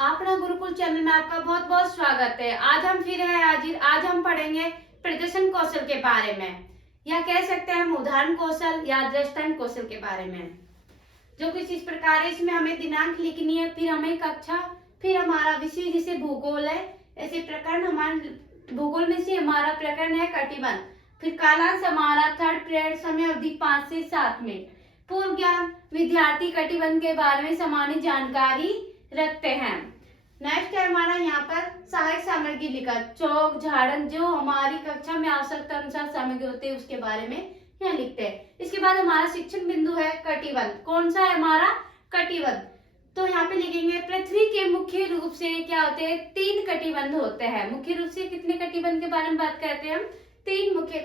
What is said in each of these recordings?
अपना गुरुकुल चैनल में आपका बहुत बहुत स्वागत है। आज हम फिर हैं हाजिर। आज हम पढ़ेंगे प्रदर्शन कौशल के बारे में, या कह सकते हैं हम उदाहरण कौशल या दृष्टांत कौशल के बारे में। जो कुछ इस प्रकार है, इसमें हमें दिनांक लिखनी है, फिर हमें कक्षा, फिर हमारा विषय जैसे भूगोल है, ऐसे प्रकरण हमारे भूगोल में से हमारा प्रकरण है कटिबंध। फिर कालांश हमारा थर्ड पीरियड, समय अवधि 5 से 7 मिनट। पूर्व ज्ञान, विद्यार्थी कटिबंध के बारे में सामान्य जानकारी रखते हैं। नेक्स्ट है हमारा यहाँ पर सहायक सामग्री लिखा, चौक झाड़न, जो हमारी कक्षा में आवश्यकता अनुसार सामग्री होती है उसके बारे में यहाँ लिखते हैं। इसके बाद हमारा शिक्षण बिंदु है कटिबंध। कौन सा है हमारा कटिबंध? तो यहाँ पे लिखेंगे पृथ्वी के मुख्य रूप से क्या होते हैं, 3 कटिबंध होते हैं। मुख्य रूप से कितने कटिबंध के बारे में बात करते हैं हम? 3 मुख्य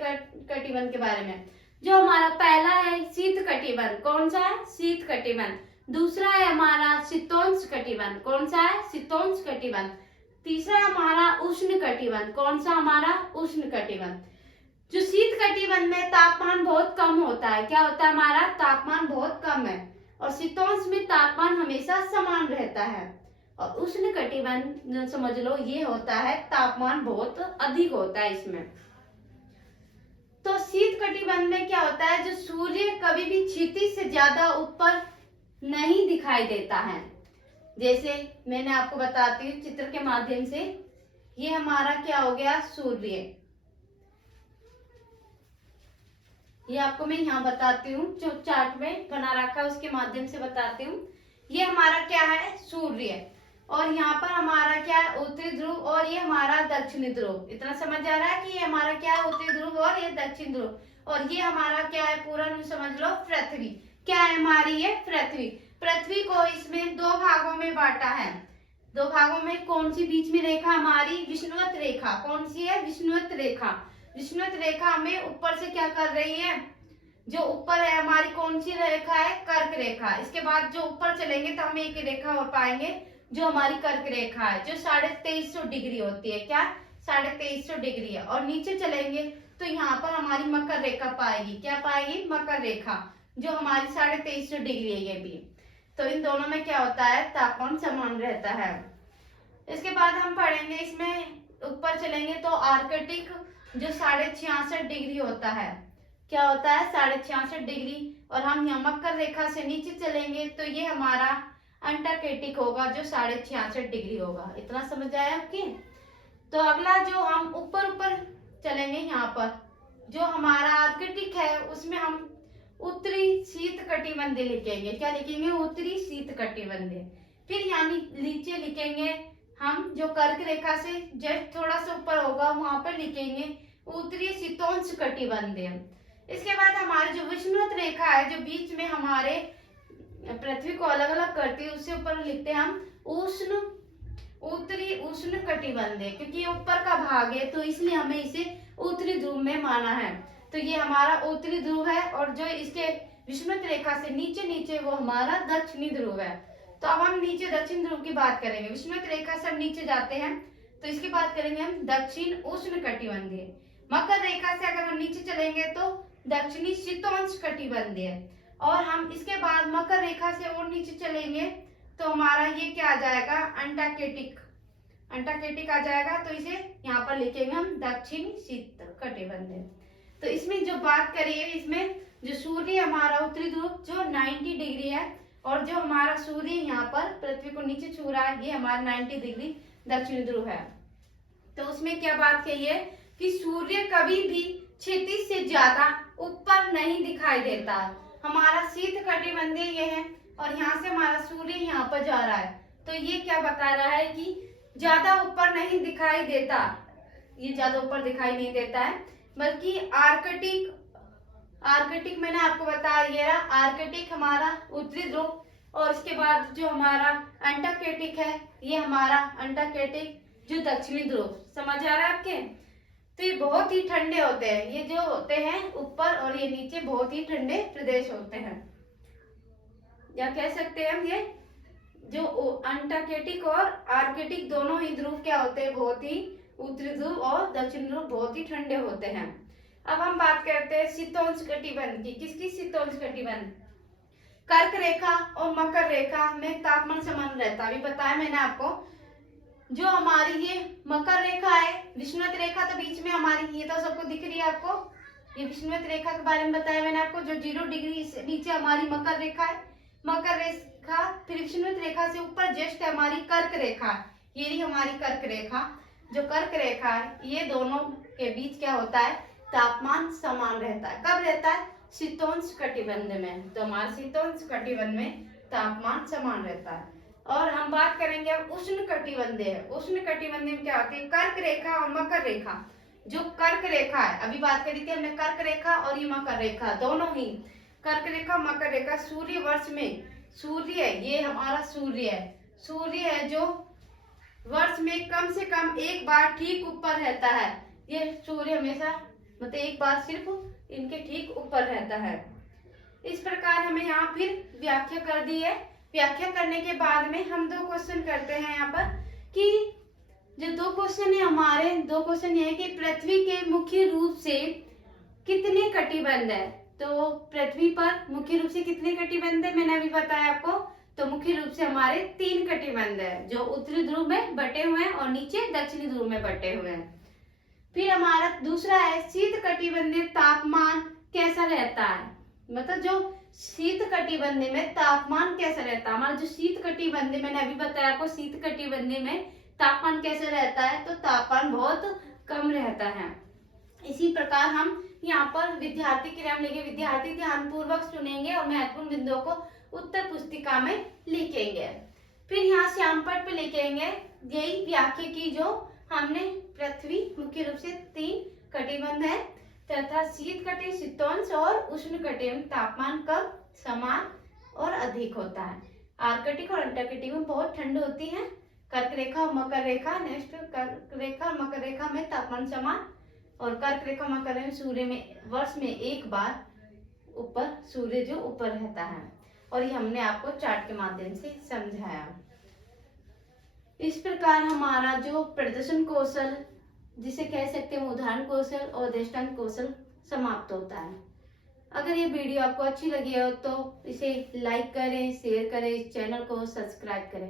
कटिबंध के बारे में। जो हमारा पहला है शीत कटिबंध। कौन सा है? शीत कटिबंध। दूसरा है हमारा शीतोष्ण कटिबंध। कौन सा है? शीतोष्ण कटिबंध। तीसरा हमारा उष्ण कटिबंध। कौन सा हमारा? उष्ण कटिबंध। जो शीत कटिबंध में तापमान बहुत कम होता है, क्या होता है हमारा? तापमान बहुत कम है। और शीतोष्ण में तापमान हमेशा समान रहता है। और उष्ण कटिबंध समझ लो ये होता है तापमान बहुत अधिक होता है इसमें। तो शीत कटिबंध में क्या होता है, जो सूर्य कभी भी क्षितिज से ज्यादा ऊपर नहीं दिखाई देता है। जैसे मैंने आपको बताती हूँ चित्र के माध्यम से। ये हमारा क्या हो गया? सूर्य। ये आपको मैं यहाँ बताती हूँ, जो चार्ट में बना रखा है उसके माध्यम से बताती हूँ। ये हमारा क्या है? सूर्य। और यहाँ पर हमारा क्या है? उत्तरी ध्रुव, और ये हमारा दक्षिणी ध्रुव। इतना समझ आ रहा है कि ये हमारा क्या है? उत्तरी ध्रुव और ये दक्षिण ध्रुव। और ये हमारा क्या है? पूरा समझ लो पृथ्वी। क्या है हमारी? ये पृथ्वी। पृथ्वी को इसमें 2 भागों में बांटा है। 2 भागों में कौन सी बीच में रेखा हमारी? विषुवत रेखा। कौन सी है? विषुवत रेखा। विषुवत रेखा हमें ऊपर से क्या कर रही है? जो ऊपर है हमारी कौन सी रेखा है? कर्क रेखा। इसके बाद जो ऊपर चलेंगे तो हम एक रेखा हो पाएंगे जो हमारी कर्क रेखा है, जो 2350 डिग्री होती है। क्या? 2350 डिग्री है। और नीचे चलेंगे तो यहाँ पर हमारी मकर रेखा पाएगी। क्या पाएगी? मकर रेखा, जो हमारी 2350 डिग्री है ये भी। तो इन दोनों में क्या होता है? तापमान समान रहता है। इसके बाद हम पढ़ेंगे, इसमें ऊपर चलेंगे तो आर्कटिक, जो 66.5 डिग्री होता है। क्या होता है? 66.5 डिग्री। और हम यहाँ मकर रेखा से नीचे चलेंगे तो ये हमारा अंटार्कटिक होगा, जो 66.5 डिग्री होगा। इतना समझ आया आपके? तो अगला जो हम ऊपर ऊपर चलेंगे, यहाँ पर जो हमारा आर्कटिक है उसमें हम उत्तरी शीत कटिबंध लिखेंगे। क्या लिखेंगे? उत्तरी शीत कटिबंध। फिर यानी नीचे लिखेंगे हम, जो कर्क रेखा से जस्ट थोड़ा सा ऊपर होगा वहां पर लिखेंगे उत्तरी शीतोष्ण कटिबंध। इसके बाद हमारी जो विषुवत रेखा है, जो बीच में हमारे पृथ्वी को अलग अलग करती है, उससे ऊपर लिखते हैं हम उष्ण, उत्तरी उष्ण कटिबंध। क्योंकि ये ऊपर का भाग है तो इसलिए हमें इसे उत्तरी ध्रुव में माना है। तो ये हमारा उत्तरी ध्रुव है। और जो इसके विषुवत रेखा से नीचे नीचे वो हमारा दक्षिणी ध्रुव है। तो अब हम नीचे दक्षिण ध्रुव की बात करेंगे। विषुवत रेखा से हम नीचे जाते हैं तो इसकी बात करेंगे हम दक्षिण उष्ण कटिबंधीय। मकर रेखा से अगर हम नीचे चलेंगे तो दक्षिणी शीतोष्ण कटिबंधीय। और हम इसके बाद मकर रेखा से और नीचे चलेंगे तो हमारा ये क्या आ जाएगा? अंटार्कटिक। अंटार्कटिक आ जाएगा। तो इसे यहाँ पर लिखेंगे हम दक्षिण शीत कटिबंधीय। तो इसमें जो बात करिए, इसमें जो सूर्य हमारा उत्तरी ध्रुव जो 90 डिग्री है, और जो हमारा सूर्य यहाँ पर पृथ्वी को नीचे छू रहा है, ये हमारा 90 डिग्री दक्षिण ध्रुव है। तो उसमें क्या बात कही है कि सूर्य कभी भी क्षितिज से ज्यादा ऊपर नहीं दिखाई देता। हमारा शीत कटिबंधीय ये है, और यहाँ से हमारा सूर्य यहाँ पर जा रहा है। तो ये क्या बता रहा है कि ज्यादा ऊपर नहीं दिखाई देता। ये ज्यादा ऊपर दिखाई नहीं देता है, बल्कि आर्कटिक, आर्कटिक मैंने आपको बताया ये रहा आर्कटिक हमारा उत्तरी ध्रुव। और इसके बाद जो हमारा अंटार्कटिक है, ये हमारा अंटार्कटिक जो दक्षिणी ध्रुव। समझ आ रहा है आपके? तो ये बहुत ही ठंडे होते हैं। ये जो होते हैं ऊपर और ये नीचे बहुत ही ठंडे प्रदेश होते हैं, या कह सकते हैं हम ये जो अंटार्कटिक और आर्कटिक दोनों ही ध्रुव क्या होते हैं? बहुत ही, उत्तरी ध्रुव और दक्षिण ध्रुव बहुत ही ठंडे होते हैं। अब हम बात करते हैं शीतोष्ण कटिबंध की। किसकी? शीतोष्ण कटिबंध। कर्क रेखा और मकर रेखा में तापमान समान रहता है। अभी बताया मैंने आपको, जो हमारी ये मकर रेखा है, विषुवत रेखा तो बीच में हमारी, ये तो सबको दिख रही है आपको, ये विषुवत रेखा के बारे में बताया मैंने आपको, जो 0 डिग्री से नीचे हमारी मकर रेखा है, मकर रेखा, फिर विषुवत रेखा से ऊपर जस्ट हमारी कर्क रेखा, ये रही हमारी कर्क रेखा। जो कर्क रेखा है, ये दोनों के बीच क्या होता है, तापमान समान रहता है। कब रहता है, शीतोष्ण कटिबंध में। तो हमारे शीतोष्ण कटिबंध में तापमान समान रहता है। और हम बात करेंगे अब उष्ण कटिबंधीय। उष्ण कटिबंधीय में क्या होती है, कर्क रेखा और मकर रेखा। जो कर्क रेखा है, अभी बात करी थी हमने कर्क रेखा और ये मकर रेखा, दोनों ही कर्क रेखा मकर रेखा, सूर्य वर्ष में, सूर्य ये हमारा सूर्य है, सूर्य है जो वर्ष में कम से कम एक बार ठीक ऊपर रहता है। ये सूर्य हमेशा मतलब एक बार सिर्फ इनके ठीक ऊपर रहता है। इस प्रकार हमें यहाँ फिर व्याख्या कर दी है। व्याख्या करने के बाद में हम 2 क्वेश्चन करते हैं यहाँ पर, कि जो 2 क्वेश्चन है हमारे, 2 क्वेश्चन ये है कि पृथ्वी के मुख्य रूप से कितने कटिबंध है। तो पृथ्वी पर मुख्य रूप से कितने कटिबंध है, मैंने अभी बताया आपको। तो मुख्य रूप से हमारे 3 कटिबंध है, जो उत्तरी ध्रुव में बटे हुए हैं और नीचे दक्षिणी ध्रुव में बटे हुए हैं। फिर हमारा दूसरा है शीत कटिबंधीय तापमान कैसा रहता है, मतलब जो शीत कटिबंधीय में तापमान कैसा रहता है। हमारा जो शीत कटिबंधीय, मैंने अभी बताया आपको, शीत कटिबंधीय में तापमान कैसे रहता है, तो तापमान बहुत कम रहता है। इसी प्रकार हम यहाँ पर विद्यार्थी के नाम लेंगे, विद्यार्थी ध्यान पूर्वक सुनेंगे और महत्वपूर्ण बिंदुओं को उत्तर पुस्तिका में लिखेंगे। फिर यहाँ श्यामपट पे लिखेंगे यही व्याख्या की, जो हमने पृथ्वी मुख्य रूप से 3 कटिबंध है तथा शीत कटि, शीतोष्ण और उष्ण कटि में तापमान कब समान और अधिक होता है। आर्कटिक और अंटार्कटिक में बहुत ठंड होती है। कर्क रेखा और मकर रेखा, नेक्स्ट कर्क रेखा और मकर रेखा में तापमान समान, और कर्क रेखा मकर रेखा में सूर्य में वर्ष में एक बार ऊपर सूर्य जो ऊपर रहता है। और ये हमने आपको चार्ट के माध्यम से समझाया। इस प्रकार हमारा जो प्रदर्शन कौशल, जिसे कह सकते हैं उदाहरण कौशल और दृष्टांत कौशल, समाप्त होता है। अगर ये वीडियो आपको अच्छी लगी हो तो इसे लाइक करें, शेयर करें, इस चैनल को सब्सक्राइब करें।